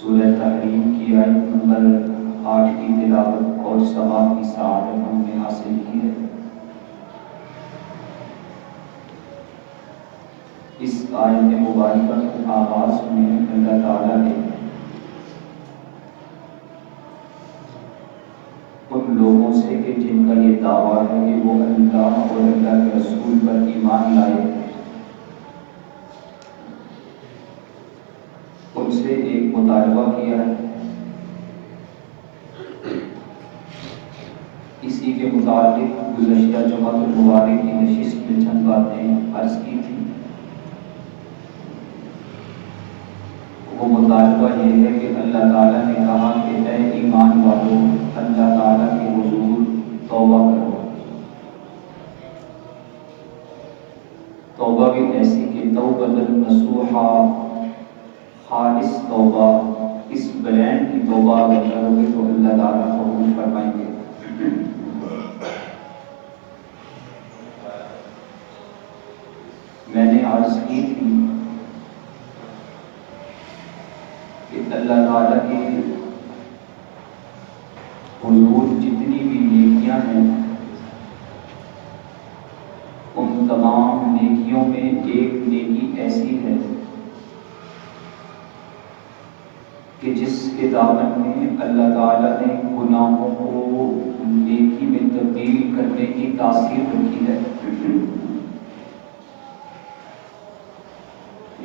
سورہ تحریم کی آیت نمبر 8 کی تلاوت اور ثواب کی سعادت ہم نے حاصل کی ہے۔ اس آیت مبارکہ کے آغاز میں اللہ تعالیٰ نے ان لوگوں سے کہ جن کا یہ دعویٰ ہے کہ وہ اللہ اور اللہ کے رسول پر ایمان لائے، ان سے ایک مطالبہ کیا ہے۔ اسی کے متعلق گزشتہ جمعہ المبارک کی نشست میں چند باتیں عرض کی تھی۔ وہ مطالبہ یہ ہے کہ اللہ تعالیٰ نے کہا کہ اے ایمان والو، اللہ تعالیٰ کے حضور توبہ کرو۔ توبہ بھی ایسی کہ توبۃ نصوحا، خالص توبہ، اس برانڈ کی توبہ اگر کرو گے تو اللہ تعالیٰ قبول فرمائیں گے۔ میں نے عرض کی تھی کہ اللہ تعالیٰ کے حضور جتنی بھی نیکیاں ہیں، ان تمام نیکیوں میں ایک نیکی ایسی ہے کہ جس کے دامن میں اللہ تعالیٰ نے گناہوں کو نیکی میں تبدیل کرنے کی تاثیر رکھی ہے۔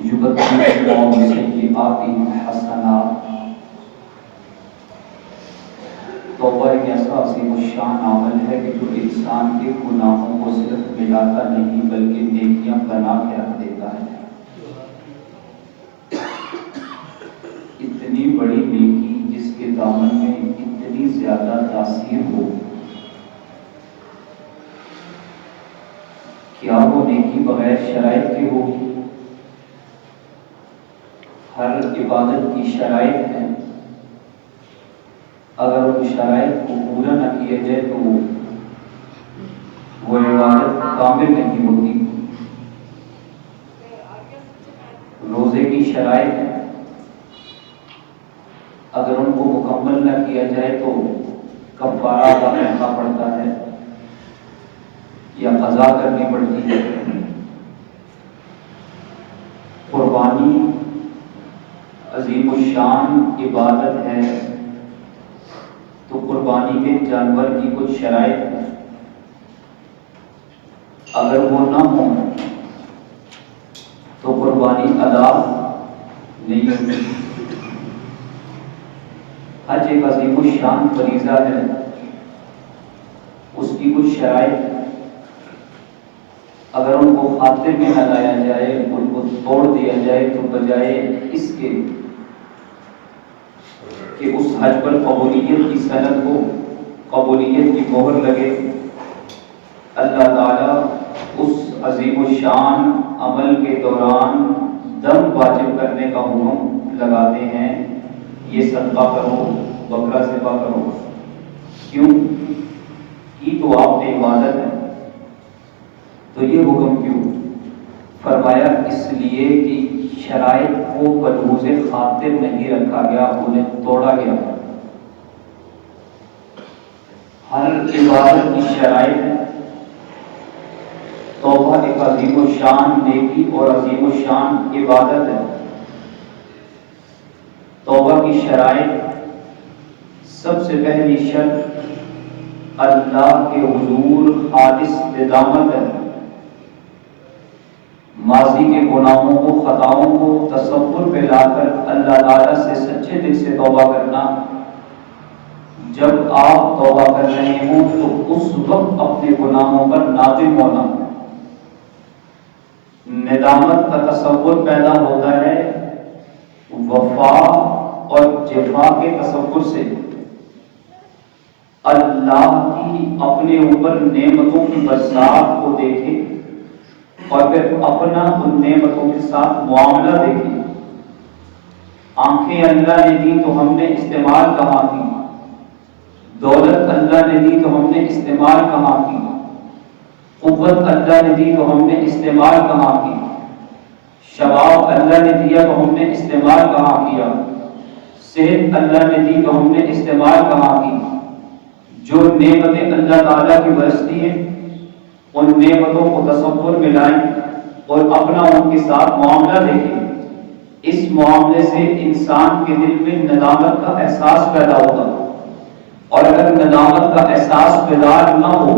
یبدل اللہ سیئاتہم حسنات، توبہ ایک ایسا عظیم الشان عمل ہے کہ جو انسان کے گناہوں کو صرف مٹاتا نہیں بلکہ نیکیاں بنا کے رکھ دیتا ہے۔ اتنی بڑی نیکی جس کے دامن میں اتنی زیادہ تاثیر ہو، کیا وہ نیکی بغیر شرائط کے ہوگی؟ ہر عبادت کی شرائط ہیں، اگر ان شرائط کو پورا نہ کیا جائے تو وہ عبادت کامل نہیں ہوتی۔ روزے کی شرائط ہیں، اگر ان کو مکمل نہ کیا جائے تو کفارہ ادا کرنا پڑتا ہے یا قضا کرنی پڑتی ہے۔ قربانی عظیم الشان عبادت ہے، تو قربانی کے جانور کی کچھ شرائط ہیں، اگر وہ نہ ہوں تو قربانی ادا نہیں ہوتی۔ حج ایک عظیم الشان فریضہ ہے، اس کی کچھ شرائط ہیں، اگر ان کو خاطر میں نہ لایا جائے، ان کو توڑ دیا جائے تو بجائے اس کے کہ اس حج پر قبولیت کی سند ہو، قبولیت کی مہر لگے، اللہ تعالیٰ اس عظیم الشان عمل کے دوران دم واجب کرنے کا حکم لگاتے ہیں، یہ صدقہ کرو، بکرا ذبح کرو۔ کیوں؟ کی تو آپ نے عبادت ہے، تو یہ حکم کیوں؟ فرمایا اس لیے کہ شرائط کو بلوز خاطر نہیں رکھا گیا، انہیں توڑا گیا۔ ہر عبادت کی شرائط ہے۔ توبہ ایک عظیم الشان نیکی اور عظیم الشان عبادت ہے۔ توبہ کی شرائط، سب سے پہلی شرط اللہ کے حضور خالص ندامت ہے۔ ماضی کے گناہوں کو، خطاؤں کو تصور پہ لا کر اللہ تعالیٰ سے سچے دل سے توبہ کرنا۔ جب آپ توبہ کر رہے ہوں تو اس وقت اپنے گناہوں پر نادم ہونا۔ ندامت کا تصور پیدا ہوتا ہے وفا اور جفا کے تصور سے۔ اللہ کی اپنے اوپر نعمتوں کی برسات کو دیکھیں اور پھر اپنا ان نعمتوں کے ساتھ معاملہ دیکھیں۔ آنکھیں اللہ نے دی تو ہم نے استعمال کہاں کی، دولت اللہ نے دی تو ہم نے استعمال کہاں کی، قوت اللہ نے دی تو ہم نے استعمال کہاں کی، شباب اللہ نے دیا تو ہم نے استعمال کہاں کیا، صحت اللہ نے دی تو ہم نے استعمال کہاں کی؟ جو نعمتیں اللہ تعالیٰ کی برستی ہیں ان نعمتوں کو تصور میں لائیں اور اپنا ان کے ساتھ معاملہ دیکھیں۔ اس معاملے سے انسان کے دل میں ندامت کا احساس پیدا ہوگا، اور اگر ندامت کا احساس بیدار نہ ہو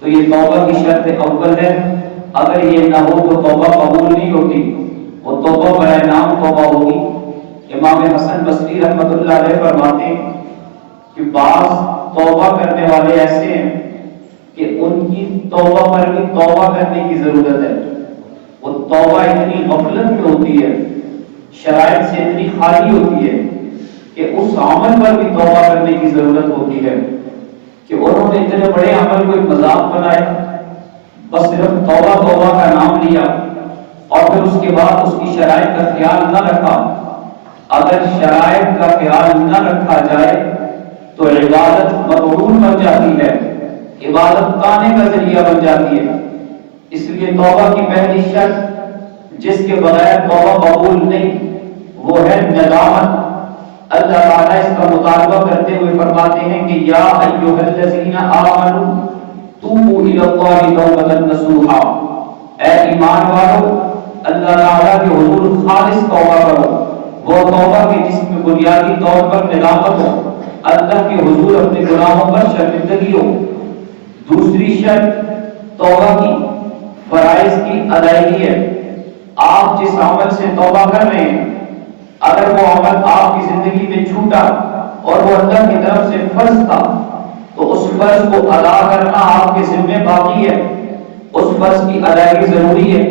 تو یہ توبہ کی شرط اول ہے۔ اگر یہ نہ ہو تو توبہ قبول نہیں ہوتی، وہ توبہ برائے نام توبہ ہوگی۔ امام حسن بصری رحمۃ اللہ علیہ فرماتے ہیں کہ بعض توبہ کرنے والے ایسے ہیں کہ ان کی توبہ پر بھی توبہ کرنے کی ضرورت ہے۔ وہ توبہ اتنی غفلت میں ہوتی ہے، شرائط سے اتنی خالی ہوتی ہے کہ اس عمل پر بھی توبہ کرنے کی ضرورت ہوتی ہے کہ انہوں نے اتنے بڑے عمل کو ایک مذاق بنایا، بس صرف توبہ توبہ کا نام لیا اور پھر اس کے بعد اس کی شرائط کا خیال نہ رکھا۔ اگر شرائط کا خیال نہ رکھا جائے تو عبادت مقبول بن جاتی ہے، عبادت پانے کا ذریعہ بن جاتی ہے۔ اس لیے توبہ کی پہلی شرط جس کے بغیر توبہ قبول نہیں وہ ہے ندامت۔ اللہ تعالیٰ اس کا مطالبہ کرتے ہوئے فرماتے ہیں کہ یا ایھا الذین آمنوا توبوا الی اللہ توبۃ نصوحا، اے ایمان والو اللہ تعالیٰ کے حضور خالص توبہ کرو، وہ توبہ کی جس میں بنیادی طور پر ندامت ہو، اللہ کے حضور اپنے گناہوں پر شرمندگی ہو۔ دوسری شرط توبہ کی فرائض کی ادائیگی ہے۔ آپ جس عمل سے توبہ کر رہے ہیں اگر وہ عمل آپ کی زندگی میں چھوٹا اور وہ اللہ کی طرف سے فرض تھا تو اس فرض کو ادا کرنا آپ کے ذمہ باقی ہے، اس فرض کی ادائیگی ضروری ہے۔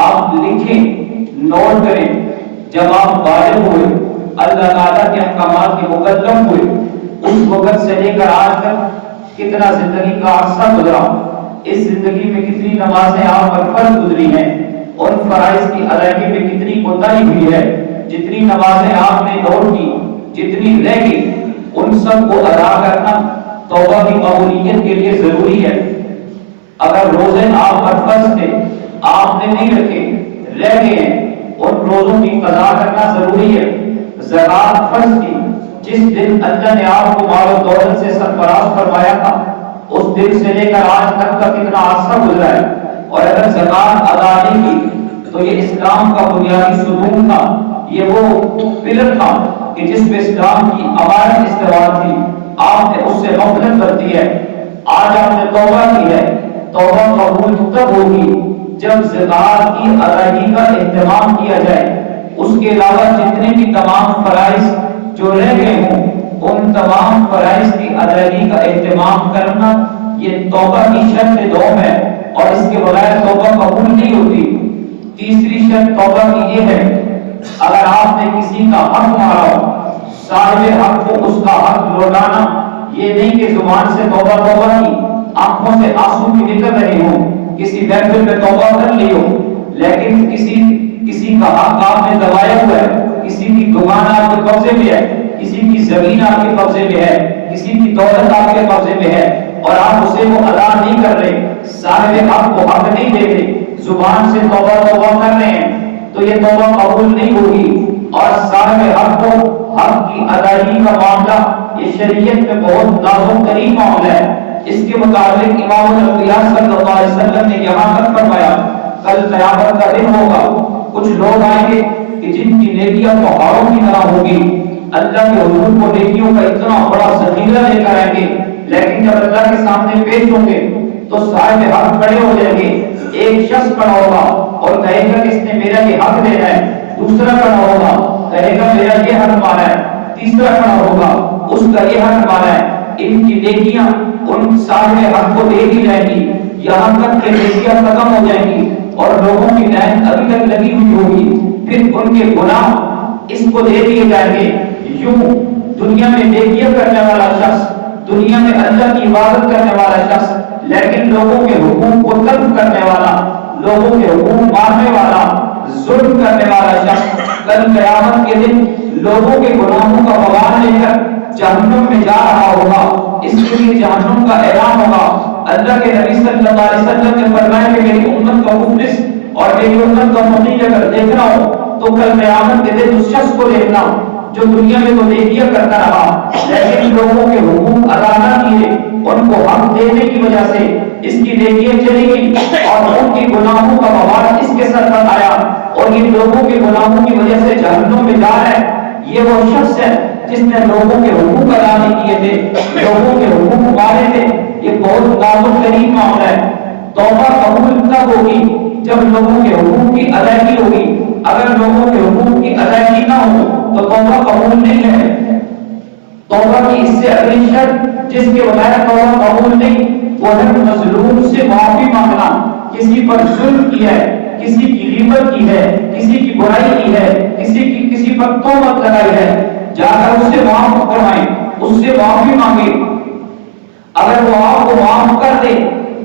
آپ لکھیں، نوٹ کریں، جب آپ بالغ ہوئے، اللہ تعالیٰ کے احکامات کے مکلف ہوئے، اس وقت سے لے کر آج تک کتنا زندگی کا عرصہ گزرا، اس زندگی میں کتنی نمازیں آپ پر فرض گزری ہیں، ان فرائض کی ادائیگی میں کتنی کوتاہی ہوئی ہے، جتنی نمازیں آپ نے دوڑ کی، جتنی رہ گئی، ان سب کو ادا کرنا توبہ کی قبولیت کے لیے ضروری ہے۔ اگر روزے آپ پر فرض تھے، آپ نے نہیں رکھے، رہ گئے ہیں، ان روزوں کی قضا کرنا ضروری ہے۔ زکوٰۃ فرض تھی، جس دن اللہ نے آپ کو مال و دولت سے سرفراز فرمایا تھا اس دن سے لے کر آج تک کا کتنا عرصہ گزرا ہے، اور اگر زکوٰۃ ادا نہیں کی تو یہ اسلام کا بنیادی ستون تھا، یہ وہ پلر تھا کہ جس پہ اسلام کی عمارت استوار تھی، آپ نے اس سے غفلت برتی ہے۔ آج آپ نے توبہ کی ہے، توبہ قبول تب ہوگی جب زکوٰۃ کی ادائیگی کا اہتمام کیا جائے، اس کے علاوہ جتنے بھی تمام فرائض جو رہ گئے ہوں ان تمام فرائض کی ادائیگی کا اہتمام کرنا یہ توبہ کی شرط دوم ہے، اور اس کے بغیر توبہ قبول نہیں ہوتی۔ تیسری شرط توبہ کی یہ ہے، اگر آپ نے کسی کا حق مارا ہو، صاحب حق کو اس کا حق لوٹانا، یہ نہیں کہ زبان سے توبہ توبہ کی، آنکھوں سے آنسو بھی نکل رہے ہوں، کسی محفل میں توبہ کر لی ہو، لیکن کسی کا حق آپ نے دبایا ہوا ہے، کسی کی دکان آپ کے قبضے میں ہے، کسی کی زمین آپ کے قبضے میں ہے، کسی کی دولت آپ کے قبضے میں ہے، اور آپ اسے وہ ادا نہیں کر رہے، صاحب حق کو حق نہیں دے رہے، زبان سے توبہ توبہ کر رہے ہیں، تو یہ توبہ قبول نہیں ہوگی۔ اور صاحب حق کو حق کی ادائیگی کا معاملہ یہ شریعت میں بہت نازک ترین معاملہ ہے۔ اس کے متعلق امام الانبیاء صلی اللہ علیہ وسلم نے یہاں تک فرمایا، کل قیامت کا دن ہوگا، کچھ لوگ آئیں گے کہ جن کی نیکیاں پہاڑوں کی طرح ہوگی، اللہ کے حضور کو نیکیوں کا اتنا بڑا ذخیرہ لے کر آئیں گے، لیکن جب اللہ کے سامنے پیش ہوں گے تو صاحب حق کھڑے ہو جائیں گے۔ ایک شخص کھڑا ہوگا اور کہے گا کہ اس نے میرا یہ حق دینا ہے، دوسرا کھڑا ہوگا کہے گا میرا یہ حق مانا ہے، تیسرا کھڑا ہوگا اس کا یہ حق مانا ہے۔ ان کی نیکیاں ان صاحب حق کو دے دی جائیں گی، یہاں تک کہ نیکیاں ختم ہو جائیں گی اور لوگوں کی لائن ابھی تک لگی ہوئی ہوگی، پھر ان کے گناہ اس کو دے دیے جائیں گے۔ یوں دنیا میں نیکیاں کرنے والا شخص، دنیا میں اللہ کی عبادت کرنے والا شخص، لیکن لوگوں کے حقوق کو تلف کرنے والا، لوگوں کے حقوق مارنے والا، ظلم کرنے والا شخص کل قیامت کے دن لوگوں کے گناہوں کا بوال لے کر جہنم میں جا رہا ہوگا۔ اس کے لیے جہنم کا اعلان ہوگا۔ اللہ کے نبی صلی اللہ علیہ وسلم نے فرمایا کہ میری امت کا مفلس اور میری امت کا مقیم اگر دیکھنا ہو تو کل قیامت کے دن اس شخص کو دیکھنا جو دنیا میں تو نیکیاں کرتا رہا لیکن لوگوں کے حقوق ادا نہ کیے، ان کو حق دینے کی وجہ سے اس کی نیکیاں چلی گئی اور ان کی گناہوں کا وبال اس کے سر پر آیا اور یہ لوگوں کے گناہوں کی وجہ سے جہنم میں جا رہا ہے۔ یہ وہ شخص ہے جس نے لوگوں کے حقوق ادا نہیں کیے تھے، لوگوں کے حقوق مارے تھے۔ یہ بہت نازک ترین معاملہ ہے۔ توبہ قبول تب ہوگی جب لوگوں کے حقوق کی ادائیگی ہوگی۔ اگر لوگوں کے حقوق کی ادائیگی نہ ہو تو توبہ قبول نہیں ہے۔ توبہ کی اس سے اگلی شرط جس کے بغیر توبہ قبول نہیں، وہ ہے مظلوم سے معافی مانگنا۔ کسی پر ظلم کیا ہے، کسی کی غیبت کی ہے، کسی کی برائی کی ہے، کسی پر تہمت لگائی ہے، جا کر اس سے معاف فرمائیں، اس سے معافی مانگے۔ اگر وہ آپ کو معاف کر دے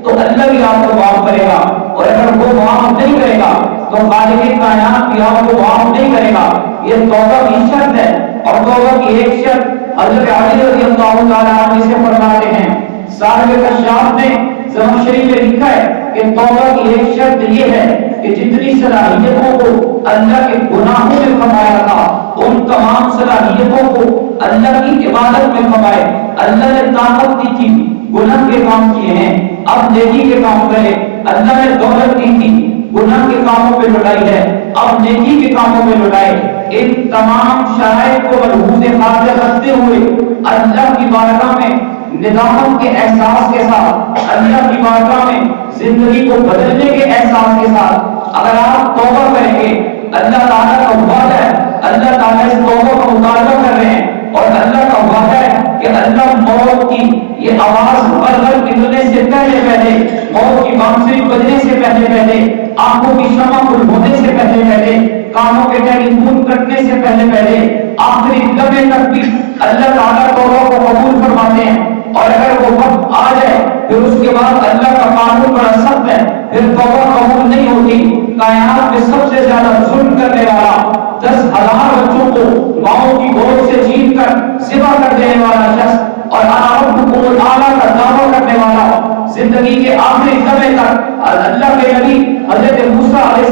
تو اللہ بھی آپ کو معاف کرے گا، اور اگر وہ معاف نہیں کرے گا تو خالق کائنات بھی آپ کو معاف نہیں کرے گا۔ یہ توبہ کی شرط ہے، اور توبہ کی ایک شرط حضرت علی رضی اللہ تعالیٰ عنہ سے فرماتے ہیں، صاحب کشاف نے زمخشری میں لکھا ہے کہ توبہ کی ایک شرط یہ ہے کہ جتنی صلاحیتوں کو اللہ کے گناہوں میں کمایا تھا ان تمام صلاحیتوں کو اللہ کی عبادت میں کمائے۔ اللہ نے طاقت دی تھی، گناہ کے کام کیے ہیں، اب نیکی کے کام کرے۔ اللہ نے دولت دی تھی، گناہ کے کاموں پہ لٹائی ہے، اب نیکی کے کاموں میں لٹائے۔ ان تمام شرائط کو ملحوظ خاطر رکھتے ہوئے اللہ کی بارگاہ میں ندامت کے احساس کے ساتھ، اللہ کی بارگاہ میں زندگی کو بدلنے کے احساس کے ساتھ اگر آپ توبہ کریں گے، اللہ تعالیٰ کا وعدہ ہے، اللہ تعالیٰ اس توبہ کا مطالبہ کر رہے ہیں، اور اللہ کا وعدہ ہے کہ اللہ موت کی یہ آواز غرغر نکلنے سے پہلے پہلے، موت کی بانسری بجنے سے پہلے پہلے، آنکھوں کی شمع گل ہونے سے پہلے پہلے، کانوں کے ٹیلی فون کٹنے سے پہلے پہلے، آخری لمحے تک بھی اللہ تعالیٰ توبہ کو قبول فرماتے ہیں۔ اور اگر وہ وقت آ جائے پھر اس کے بعد اللہ کا قانون بڑا سخت ہے، پھر توبہ قبول نہیں ہوتی۔ کائنات میں سب سے زیادہ ظلم کرنے والا، 10,000 بچوں کو ماؤں کی گود سے چھین کر ذبح کر دینے والا شخص، اور ربکم الاعلیٰ کا دعویٰ کرنے والا، زندگی کے آخری لمحے تک اللہ کے نبی حضرت موسیٰ علیہ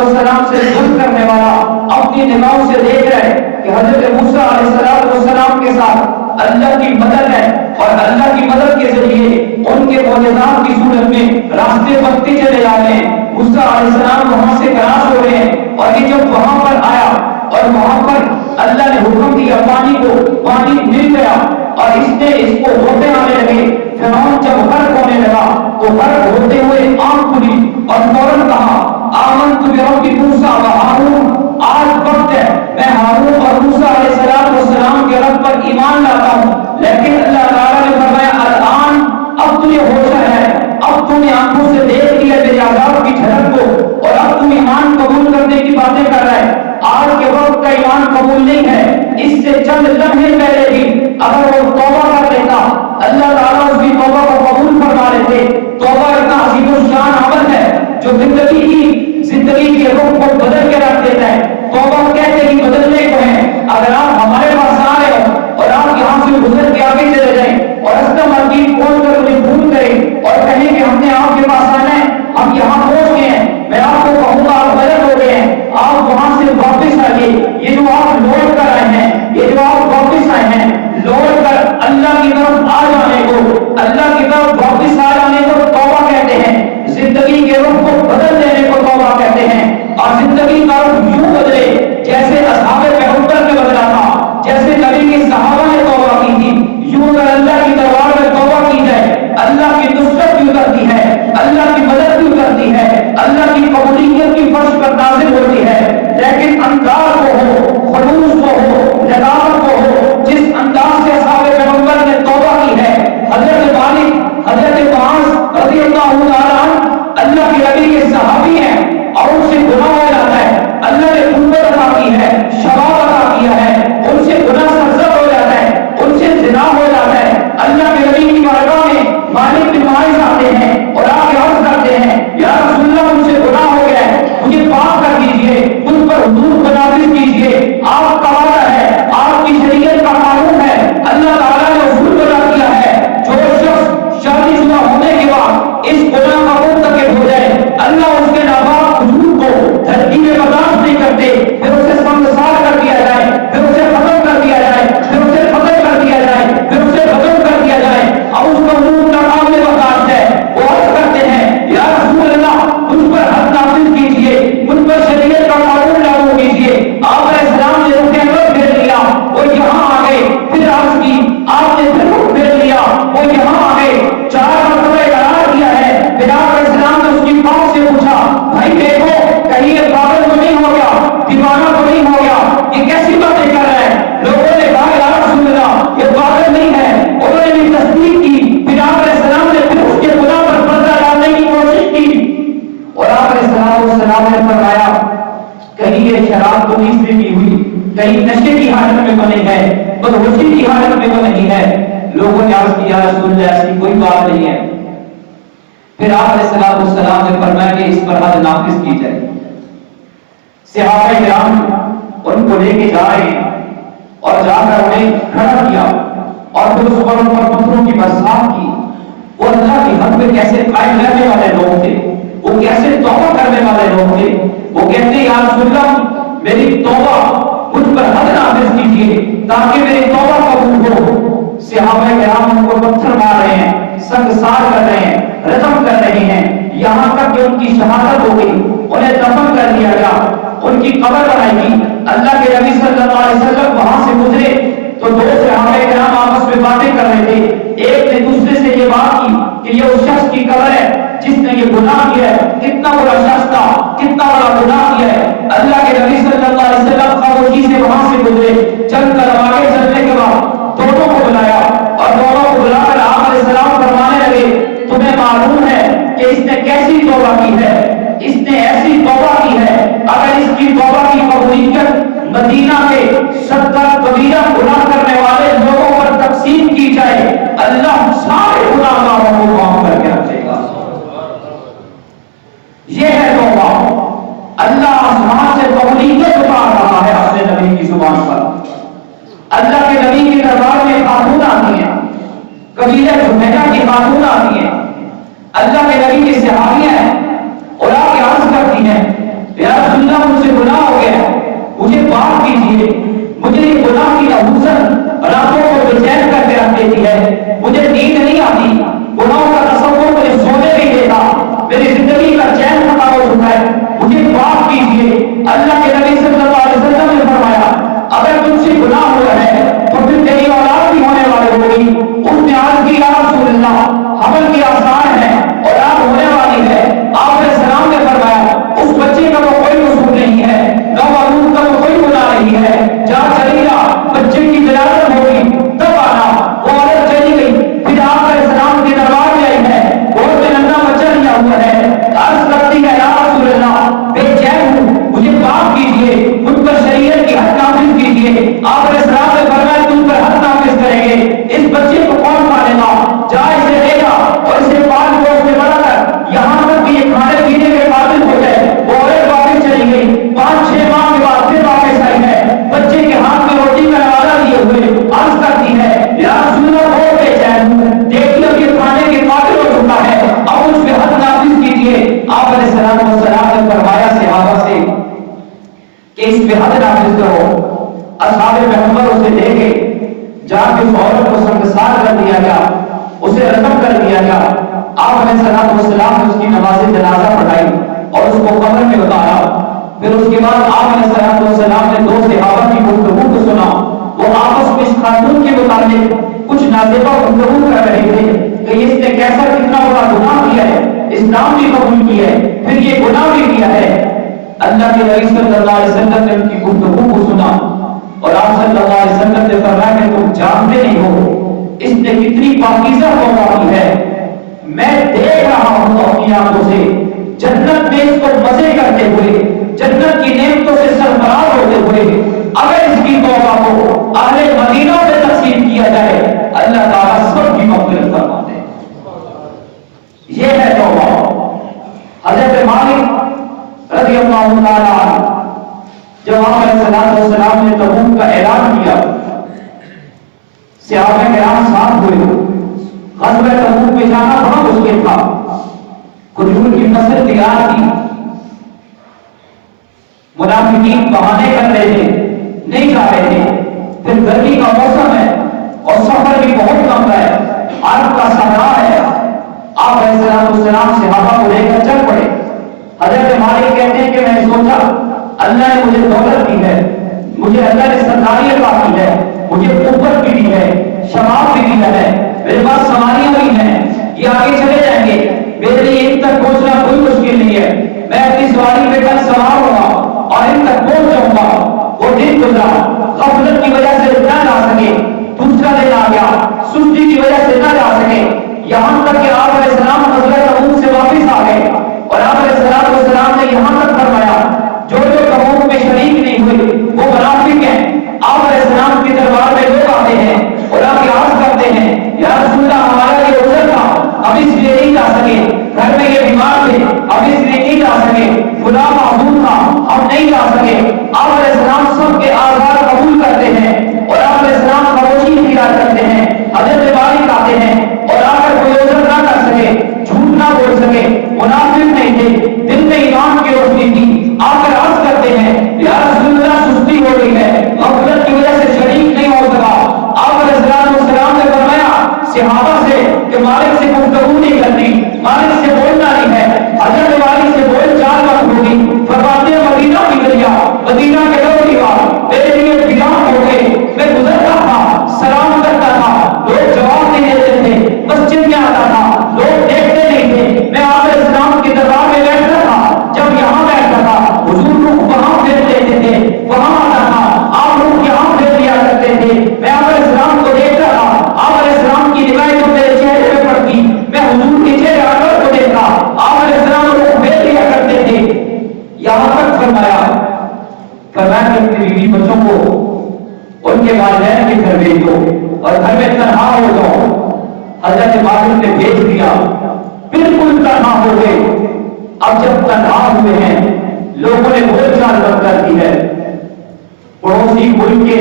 السلام سے ظلم کرنے والا، اپنی نگاہوں سے دیکھ رہے کہ حضرت موسیٰ علیہ السلام کے ساتھ اللہ کی مدد ہے، اور اللہ کی مدد کے ذریعے ان کے معجزات کی صورت میں راستے بنتے چلے جا رہے ہیں۔ موسیٰ علیہ السلام وہاں سے کراس ہو رہے ہیں، اور یہ جب وہاں پر آیا اور وہاں پر اللہ نے حکم دیا پانی کو، پانی مل گیا اور اس کو ہوتے آنے لگے۔ فرعون جب غرق ہونے لگا تو غرق ہوتے ہوئے آنکھ کھلی اور فوراً کہا آمنت برب موسیٰ و ہارون، آج وقت ہے میں ہارون اور موسیٰ علیہ السلام کے رب پر ایمان لاتا ہوں۔ لیکن اللہ تعالیٰ نے فرمایا الآن، اب تمہیں ہوش ہے، اب تم نے آنکھوں سے دیکھ لیا میرے عذاب کی جھلک کو، اور اب تم ایمان قبول کرنے کی باتیں کر رہے ہیں۔ آج کے وقت کا ایمان قبول نہیں ہے، اس سے چند لمحے پہلے بھی اگر وہ توبہ کر لیتا اللہ تعالیٰ اس کی توبہ کو قبول فرما لیتے۔ توبہ اتنا عظیم الشان عمل ہے جو زندگی کے رخ کو بدل کے رکھ دیتا ہے۔ توبہ کہتے ہی بدلنے کو ہے۔ اگر آپ ہمارے پاس آ رہے ہو اور آپ یہاں سے گزر کے آگے چلے جائیں اور رستہ مرکز پہنچ کر انہیں فون کریں اور کہیں کہ ہم نے آپ کے پاس آنا ہے، ہم یہاں پہنچ گئے ہیں، میں آپ کو کہوں گا آپ غلط ہو گئے ہیں، آپ وہاں سے واپس آئیے۔ یہ جو آپ لوٹ کر آئے ہیں، یہ جو آپ واپس آئے ہیں، لوٹ کر اللہ کی طرف آ جانے کو، اللہ کی طرف واپس آ جانے کو توبہ کہتے ہیں۔ زندگی کے رخ کو بدل دینے کو توبہ کہتے ہیں، اور زندگی کا رخ یوں بدلے جیسے میں تو نہیں ہے, بدہوشی کی حالت میں تو نہیں ہے. لوگوں نے عرض کیا رسول اللہ ایسی کوئی بات نہیں ہے. پھر آپ علیہ السلام نے فرمایا کہ اس پر حد نافذ کی جائے. صحابہ کرام ان کو لے کے جا رہے ہیں اور جا کر انہیں کھڑا کیا اور پھر اس پر ان پر پتھروں کی برسات کی. وہ اللہ کی حد پہ کیسے قائم رہنے والے لوگ تھے, وہ کیسے توبہ کرنے والے لوگ تھے. وہ کہتے ہیں یا رسول اللہ میری توبہ مجھ پر حد نافذ کیجیے تاکہ میری توبہ قبول ہو. صحابہ کرام ان کو پتھر مار رہے ہیں, سنگسار کر رہے ہیں, رجم کر رہے ہیں, یہاں تک کہ ان کی شہادت ہو گئی, انہیں دفن کر دیا گیا, ان کی قبر بنائی گئی. اللہ کے نبی صلی اللہ علیہ وسلم وہاں سے گزرے تو دو صحابہ کرام آپس میں باتیں کر رہے تھے. ایک نے دوسرے سے یہ بات کی کہ یہ اس شخص کی قبر ہے جس نے یہ گناہ کیا ہے. کتنا بڑا شخص تھا, کتنا بڑا گناہ کیا ہے. اللہ کے نبی صلی اللہ علیہ وسلم خاموشی سے وہاں سے گزرے. چل کر آگے چلنے کے بعد دونوں کو بلایا اور دونوں کو بلا کر آپ علیہ السلام فرمانے لگے تمہیں معلوم ہے کہ اس نے کیسی توبہ کی ہے, اس نے ایسی توبہ کی ہے اگر اس کی توبہ کی قبولیت مدینہ کے 70 کبیرہ گناہ کرنے والے لوگوں پر تقسیم کی جائے اللہ سارے گناہ گاروں کو معاف کر کے رکھے گا. یہ ہے توبہ. اللہ آسمان سے قبولیت اتار رہا ہے اپنے نبی کی زبان پر. اللہ کے نبی کے دربار میں خاتون آتی ہیں, قبیلہ جمحیہ کی خاتون آتی ہیں, اللہ کے نبی کی صحابیاں ہیں اور آ کے عرض کرتی ہیں یا رسول اللہ مجھ سے گناہ ہو گیا, مجھے معاف کیجیے, مجھے یہ گناہ کی نحوست راتوں کو بے چین کر کے رکھ دیتی ہے, مجھے نیند نہیں آتی, گناہوں کا تصور مجھے سونے نہیں دیتا, میری زندگی کا چین ختم ہو چکا ہے, مجھے معاف کیجیے. اللہ کے نبی صلی اللہ علیہ وسلم نے فرمایا اگر تم سے گناہ ہوا ہے تو پھر تیری اولاد بھی ہونے والی ہوگی. اس نے عرض کی یا رسول اللہ حمل کی آسان ہے, اولاد ہونے والی ہے. آپ علیہ السلام نے فرمایا اس بچے کا تو کوئی قصور نہیں ہے, نوالود کا تو کوئی گناہ نہیں ہے, جہاں چلی جا بچے کی ولادت ہوگی تب آنا. وہ عورت چلی گئی, پھر آپ علیہ السلام کے دربار میں آئی ہے, گود میں ننھا بچہ لیا ہوا ہے, عرض کرتی ہے یا رسول اللہ بے چین ہوں, مجھے معاف کیجیے, مجھ پر شریعت کی حد نافذ کیجیے. آپ علیہ السلام نے فرمایا تم پر حد نافذ کریں گے, اس بچے کو کون پالے گا, جا اسے لے جا اور اسے پال گوشت میں بڑھا کر یہاں تک کہ یہ کھانے پینے کے قابل ہو جائے. وہ عورت واپس چلی گئی, 5-6 ماہ کے بعد پھر واپس آئی ہے, بچے کے ہاتھ میں روٹی کا نوالہ لیے ہوئے, عرض کرتی ہے یا رسول اللہ بہت بے چین ہوں, دیکھیے اب یہ کھانے کے قابل ہو چکا ہے, اب اس پہ حد نافذ کیجیے. آپ علیہ السلام نے فرمایا صحابہ سے کہ اس پہ حد نافذ کرو. اصحاب پیغمبر اسے لے گئے, جا کے اس عورت کو سنگسار کر دیا گیا, اسے رقم کر دیا گیا. آپ علیہ السلام نے اس کی نماز جنازہ پڑھائی اور اس کو قبر میں اتارا. پھر اس کے بعد آپ علیہ السلام نے دو صحابہ کی گفتگو کو سنا. وہ آپس میں اس خاتون کے متعلق کچھ نازیبہ گفتگو کر رہے تھے کہ اس نے کیسا کتنا بڑا گناہ کیا ہے, اسلام بھی قبول کیا ہے, پھر یہ گناہ بھی کیا ہے. اللہ کے نبی صلی اللہ علیہ وسلم نے ان کی گفتگو کو سنا اور آپ صلی اللہ علیہ وسلم نے فرمایا کہ تم جانتے نہیں ہو اس نے کتنی پاکیزہ توبہ کی ہے. میں دیکھ رہا ہوں اپنی آنکھوں سے جنت میں اس کو مزے کرتے ہوئے, جنت کی نعمتوں سے سرفراز ہوتے ہوئے. اگر اس کی توبہ کو اہل مدینہ سے تقسیم کیا جائے اللہ تعالیٰ سب کی مغفرت فرما دے. یہ ہے توبہ. حضرت مالک رضی اللہ تعالیٰ عنہ جب آپ علیہ السلام نے تبوک کا اعلان کیا, صحابہ کرام ساتھ ہوئے. غزوہ تبوک میں جانا بڑا مشکل تھا, کھجور کی فصل تیار تھی, منافقین بہانے کر رہے تھے, نہیں جا رہے تھے. پھر گرمی کا موسم ہے اور سفر بھی بہت کم ہے, عرب کا صحرا ہے. آپ علیہ السلام صحابہ کو لے کر چل پڑے. حضرت مالک کہتے ہیں کہ میں نے سوچا اللہ نے مجھے دولت دی ہے, مجھے اللہ نے سرداری عطا کی ہے, مجھے قوت بھی دی ہے, شباب بھی دیا ہے, میرے پاس سواریاں بھی ہیں, یہ آگے چلے جائیں گے, میرے لیے ان تک پہنچنا کوئی مشکل نہیں ہے. میں اپنی سواری پہ کل سوار ہوں گا اور ان تک پہنچ جاؤں گا. وہ دن گزرا, غفلت کی وجہ سے نہ جا سکے, دوسرا دن آ گیا, سستی کی وجہ سے نہ جا سکے, یہاں تک کہ آپ علیہ السلام غزوہ تبوک سے واپس آ گئے. اور آپ علیہ السلام نے یہاں تک فرمایا جو تبوک میں شریک نہیں ہوئے وہ منافق ہیں. آپ علیہ السلام کی بہن کے گھر بھیجو اور گھر میں تنہا ہو جاؤ. حضرت مالک نے بھیج دیا, بالکل تنہا ہو گئے. اب جب تنہا ہوئے ہیں, لوگوں نے بول چال بند کر دی ہے. پڑوسی ملک کے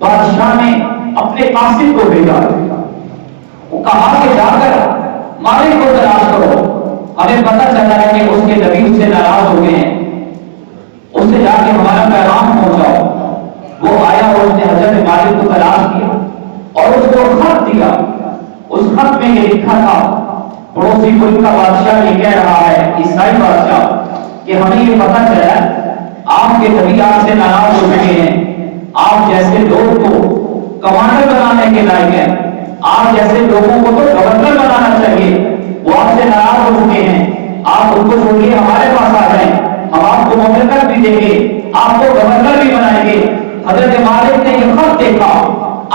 بادشاہ نے اپنے قاصد کو بھیجا, وہ کہا کہ جا کر مالک کو تلاش کرو, ہمیں پتہ چلا ہے کہ اس کے نبی اس سے ناراض ہو گئے ہیں, اس سے جا کے ہمارا پیغام پہنچاؤ. وہ آیا اور اس نے حضرت مالک کو تلاش کیا اور اس کو خط دیا. اس خط میں یہ لکھا تھا, پڑوسی ملک کا بادشاہ یہ کہہ رہا ہے, عیسائی بادشاہ, کہ ہمیں یہ پتہ چلا آپ کے نبی آپ سے ناراض ہو چکے ہیں. آپ جیسے لوگ کو کمانڈر بنانے کے لائق ہیں, آپ جیسے لوگوں کو تو گورنر بنانا چاہیے, وہ آپ سے ناراض ہو چکے ہیں. آپ ان کو چھوڑیے, ہمارے پاس آ جائیں, ہم آپ کو مملکت بھی دیں گے, آپ کو گورنر بھی بنائیں گے. حضرت مالک نے یہ خط دیکھا,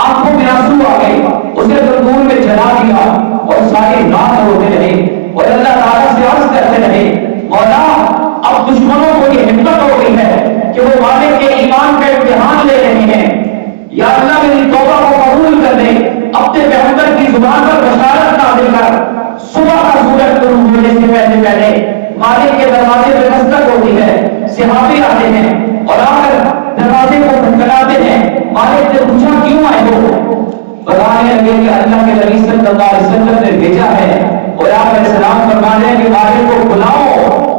آنکھوں میں آنسو آ گئے, اسے تندور میں جلا دیا اور ساری رات روتے رہے اور اللہ تعالیٰ سے عرض کرتے رہے, مولا اب دشمنوں کو یہ ہمت ہو گئی ہے کہ وہ مالک کے ایمان کا امتحان لے رہے ہیں. یا اللہ میری توبہ کو قبول کر دے, اپنے پیغمبر کی زبان پر بشارت نازل کر. صبح کا سورج طلوع ہونے سے پہلے پہلے مالک کے دروازے پہ دستک ہوتی ہے, صحابی آتے ہیں اور آ کر دروازے کو کھٹکھٹاتے ہیں. مالک نے پوچھا کیوں آئے ہو؟ بتانے لگے کہ اللہ کے نبی صلی اللہ علیہ وسلم نے بھیجا ہے اور آپ علیہ السلام فرمانے ہیں کہ مالک کو بلاؤ,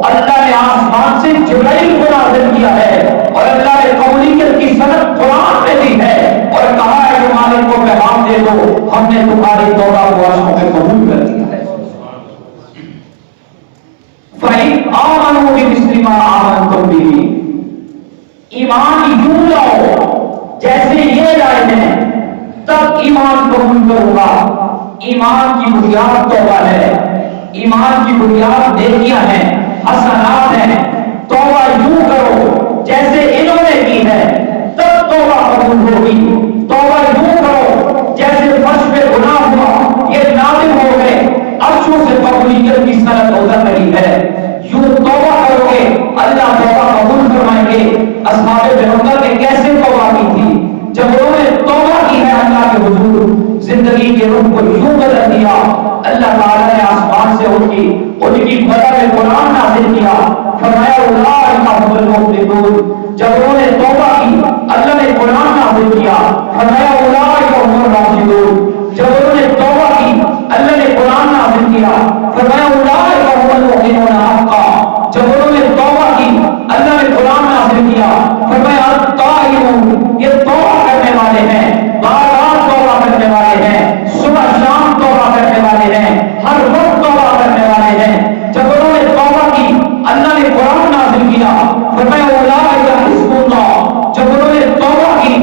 اللہ نے آسمان سے جبرائیل کو نازل کیا ہے اور اللہ نے قبولیت کی سند قرآن میں دی ہے اور کہا ہے کہ مالک کو پیغام دے دو, ہم نے تمہاری توبہ کو عرشوں میں قبول کر دیا ہے. فَإِنْ آمَنُوا بِمِثْلِ مَا آمَنْتُمْ بِهِ, ایمان یوں لاؤ جیسے یہ لائے ہیں, تب ایمان قبول کروں گا. ایمان کی بنیاد توبہ ہے, ایمان کی بنیاد نیکیاں ہیں, حسنات ہیں. توبہ یوں کرو جیسے انہوں نے کی ہے, تب توبہ قبول ہوگی. توبہ یوں کرو جیسے فرش پہ گناہ ہوا, یہ نادم ہو گئے, عرشوں سے قبولیت کی سند اتر رہی ہے. یوں توبہ کرو گے, اللہ توبہ قبول فرمائیں گے. اصحاب پیغمبر نے کیسے توبہ کی تھی؟ جب انہوں نے توبہ کی ہے اللہ کے حضور, زندگی کے رخ کو یوں بدل دیا. اللہ تعالیٰ نے آسمان سے ان کی مدد میں قرآن نازل کیا, فرمایا اولئک هم المفلحون. جب انہوں نے توبہ کی اللہ نے قرآن نازل کیا, فرمایا اولئک هم الراشدون. جب انہوں نے توبہ کی اللہ نے قرآن نازل کیا, فرمایا اولئک هم المؤمنون حقا. جب انہوں نے توبہ کی اللہ نے قرآن نازل کیا, فرمایا الطائبون, یہ توبہ کرنے والے ہیں, بار بار توبہ کرنے والے ہیں, صبح شام توبہ کرنے والے ہیں, ہر وقت توبہ کرنے والے ہیں. جب انہوں نے توبہ کی اللہ نے قرآن نازل کیا, فرمایا اولئک حزب اللہ. جب انہوں نے توبہ کی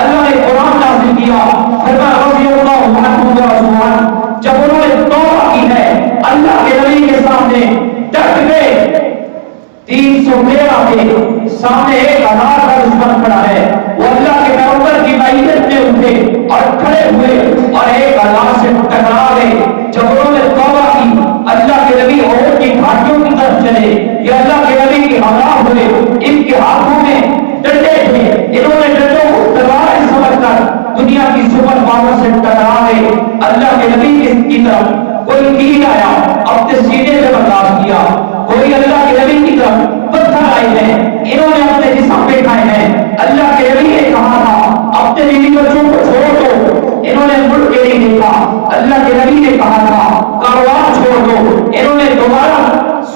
اللہ نے قرآن نازل کیا, فرمایا رضی اللہ عنہم ورضوا عنہ. جب انہوں نے توبہ کی ہے اللہ کے نبی کے سامنے ڈٹ گئے, 313 کے سامنے 1000 کا دشمن کھڑا ہے, وہ اللہ کے پیغمبر کی معیت میں اٹھے اور کھڑے ہوئے اور 1000 سے ٹکرا گئے. جب انہوں نے توبہ کی اللہ کے نبی عہد کی گھاٹیوں کی طرف چلے, یہ اللہ کے نبی کے ہمراہ ہوئے, ان کے ہاتھوں میں ڈنڈے تھے, انہوں نے ڈنڈوں کو تلواریں سمجھ کر دنیا کی سپر پاور سے ٹکرا گئے. اللہ کے نبی کی طرف کوئی تیر آیا, اپنے سینے میں برداشت کیا. کوئی اللہ کے نبی کی طرف پتھر آئے ہیں, انہوں نے اپنے جسم پہ کھائے ہیں. اللہ کے نبی نے کہا تھا اپنے بیوی بچوں کو چھوڑ دو, انہوں نے مڑ کے نہیں دیکھا. اللہ کے نبی نے کہا تھا کاروبار چھوڑ دو, انہوں نے دوبارہ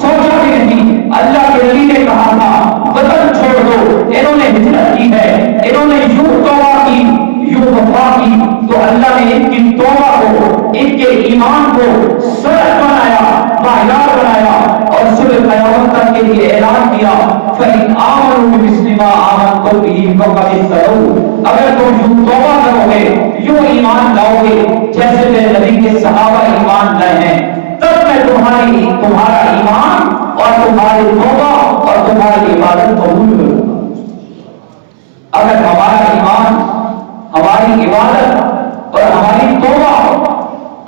سوچا بھی نہیں. اللہ کے نبی نے کہا تھا وطن چھوڑ دو, انہوں نے ہجرت کی ہے. انہوں نے یوں توبہ کی, یوں وفا کی, تو اللہ نے ان کی توبہ کو, ان کے ایمان کو سرد بنایا, معیار بنایا اور صلح قیامت تک کے لیے اعلان کیا. فَإِنْ آمَنُوا بِمِثْلِ مَا آمَنْتُمْ بِهِ فَقَدِ اهْتَدَوْا. اگر تم یوں توبہ کرو گے, یوں ایمان لاؤ گے جیسے میرے نبی کے صحابہ ایمان لائے ہیں, تب میں تمہارا ایمان اور تمہاری توبہ اور تمہاری عبادت قبول کروں گا. اگر ہمارا ایمان, ہماری عبادت اور ہماری توبہ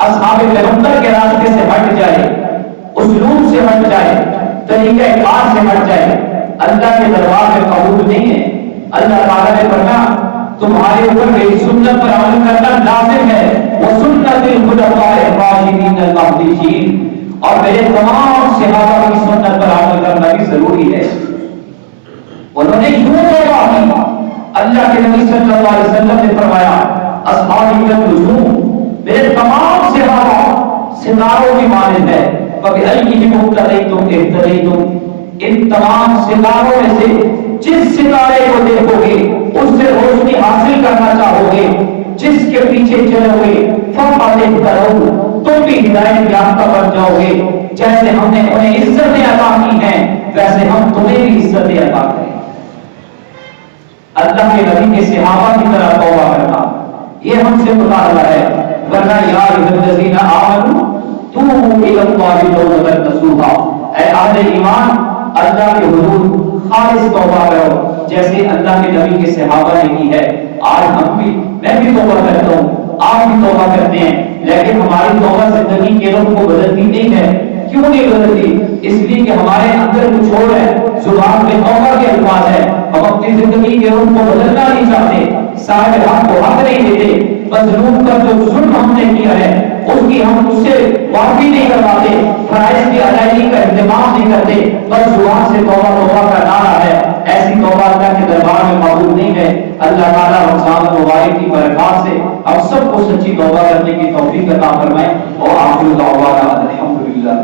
اصحاب پیغمبر کے راستے سے ہٹ جائے, اسلوب سے ہٹ جائے, طریقہ کار سے ہٹ جائے, اللہ کے دربار میں قبول نہیں ہے. اللہ تعالیٰ نے فرمایا تمہارے اوپر میری سنت پر عمل کرنا لازم ہے، وہ سنت الخلفاء الراشدین المہدیین، اور میرے تمام صحابہ کی سنت پر عمل کرنا بھی ضروری ہے۔ انہوں نے یوں توبہ کی، اللہ کے نبی صلی اللہ علیہ وسلم نے فرمایا اصحابی النجوم، میرے تمام صحابہ ستاروں کی مانند ہے، فبأیہم اقتدیتم اہتدیتم، ان تمام ستاروں میں سے جس ستارے کو دیکھو گے اس سے روشنی حاصل کرنا چاہو گے، جس کے پیچھے چلو گے فَقَدْ تم بھی ہدایت یافتہ بن جاؤ گے۔ جیسے ہم نے انہیں عزتیں عطا کی ہیں ویسے ہم تمہیں بھی عزتیں عطا کریں۔ اللہ کے نبی کے صحابہ کی طرح توبہ کرنا یہ ہم سے مطالبہ ہے، ورنہ یا ایھا الذین آمنوا توبوا الی اللہ توبۃ نصوحا، اے اہل ایمان اللہ کے حضور خالص توبہ کرو جیسے اللہ کے نبی کے صحابہ نے کی ہے۔ آج ہم بھی، میں بھی توبہ کرتا ہوں، آپ بھی توبہ کرتے ہیں، لیکن ہماری توبہ زندگی کے رخ کو بدلتی نہیں ہے۔ کیوں نہیں بدلتی؟ اس لیے کہ ہمارے اندر کچھ اور ہے، زبان میں توبہ کے الفاظ ہے، ہم اپنی زندگی کے رخ کو بدلنا نہیں چاہتے، صاحب حق کو حق نہیں دیتے، مظلوم پر جو ظلم ہم نے کیا ہے اس کی ہم اس سے معافی نہیں کرواتے، فرائض کی ادائیگی کا اہتمام نہیں کرتے، بس زبان سے توبہ توبہ کا نعرہ ہے۔ ایسی توبہ اللہ کے دربار میں قبول نہیں ہے۔ اللہ تعالیٰ رمضان المبارک کی برکات سے ہم سب کو سچی توبہ کرنے کی توفیق عطا فرمائے، اور آخر دعوانا الحمدللہ۔